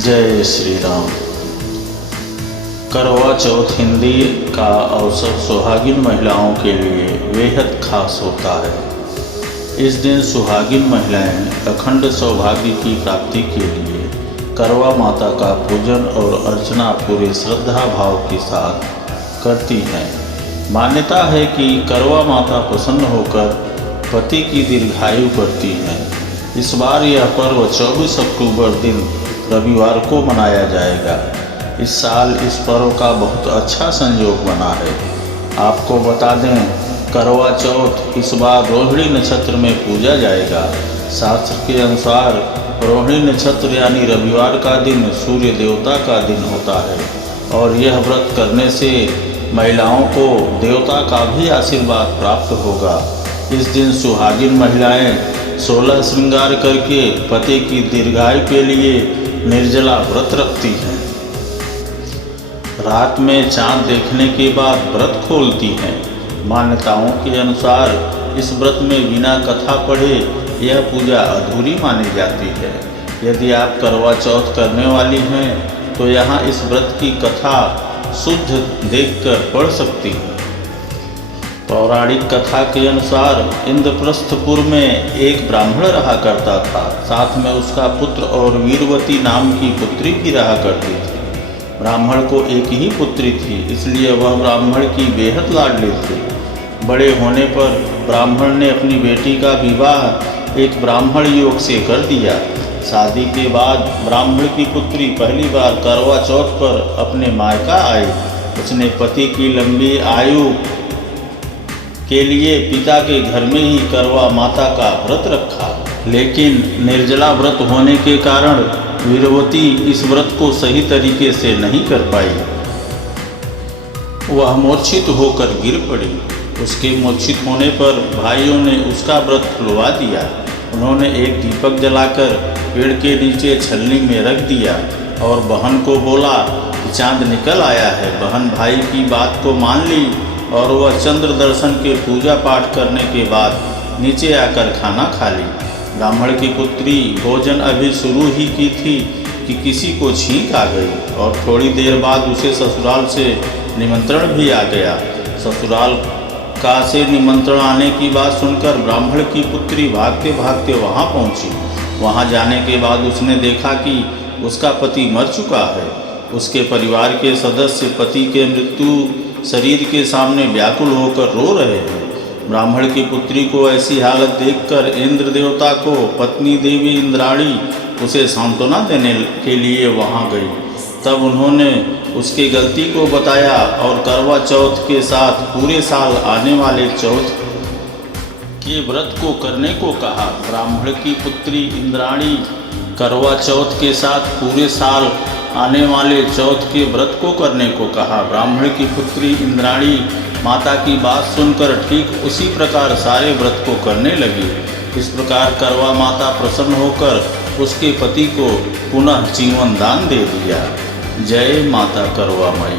जय श्री राम। करवा चौथ हिंदी का अवसर सुहागिन महिलाओं के लिए बेहद खास होता है। इस दिन सुहागिन महिलाएं अखंड सौभाग्य की प्राप्ति के लिए करवा माता का पूजन और अर्चना पूरे श्रद्धा भाव के साथ करती हैं। मान्यता है कि करवा माता प्रसन्न होकर पति की दीर्घायु करती हैं। इस बार यह पर्व 24 अक्टूबर दिन रविवार को मनाया जाएगा। इस साल इस पर्व का बहुत अच्छा संयोग बना है। आपको बता दें, करवा चौथ इस बार रोहिणी नक्षत्र में पूजा जाएगा। शास्त्र के अनुसार रोहिणी नक्षत्र यानी रविवार का दिन सूर्य देवता का दिन होता है और यह व्रत करने से महिलाओं को देवता का भी आशीर्वाद प्राप्त होगा। इस दिन सुहागिन महिलाएं 16 श्रृंगार करके पति की दीर्घायु के लिए निर्जला व्रत रखती हैं। रात में चांद देखने के बाद व्रत खोलती हैं। मान्यताओं के अनुसार इस व्रत में बिना कथा पढ़े यह पूजा अधूरी मानी जाती है। यदि आप करवा चौथ करने वाली हैं तो यहाँ इस व्रत की कथा शुद्ध देखकर पढ़ सकती हैं। पौराणिक कथा के अनुसार इंद्रप्रस्थपुर में एक ब्राह्मण रहा करता था। साथ में उसका पुत्र और वीरवती नाम की पुत्री भी रहा करती थी। ब्राह्मण को एक ही पुत्री थी, इसलिए वह ब्राह्मण की बेहद लाडली थी। बड़े होने पर ब्राह्मण ने अपनी बेटी का विवाह एक ब्राह्मण युवक से कर दिया। शादी के बाद ब्राह्मण की पुत्री पहली बार करवा चौथ पर अपने मायका आई। उसने पति की लंबी आयु के लिए पिता के घर में ही करवा माता का व्रत रखा, लेकिन निर्जला व्रत होने के कारण वीरवती इस व्रत को सही तरीके से नहीं कर पाई। वह मूर्छित होकर गिर पड़ी। उसके मूर्छित होने पर भाइयों ने उसका व्रत खुलवा दिया। उन्होंने एक दीपक जलाकर पेड़ के नीचे छलनी में रख दिया और बहन को बोला कि चांद निकल आया है। बहन भाई की बात को मान ली और वह चंद्र दर्शन के पूजा पाठ करने के बाद नीचे आकर खाना खा ली। ब्राह्मण की पुत्री भोजन अभी शुरू ही की थी कि किसी को छींक आ गई और थोड़ी देर बाद उसे ससुराल से निमंत्रण भी आ गया। ससुराल का से निमंत्रण आने की बात सुनकर ब्राह्मण की पुत्री भागते भागते वहां पहुंची। वहां जाने के बाद उसने देखा कि उसका पति मर चुका है। उसके परिवार के सदस्य पति के मृत्यु शरीर के सामने व्याकुल होकर रो रहे हैं। ब्राह्मण की पुत्री को ऐसी हालत देखकर इंद्र देवता को पत्नी देवी इंद्राणी उसे सांत्वना देने के लिए वहां गई। तब उन्होंने उसकी गलती को बताया और करवा चौथ के साथ पूरे साल आने वाले चौथ के व्रत को करने को कहा। ब्राह्मण की पुत्री इंद्राणी करवा चौथ के साथ पूरे साल आने वाले चौथ के व्रत को करने को कहा। ब्राह्मण की पुत्री इंद्राणी माता की बात सुनकर ठीक उसी प्रकार सारे व्रत को करने लगी। इस प्रकार करवा माता प्रसन्न होकर उसके पति को पुनः जीवन दान दे दिया। जय माता करवा माई।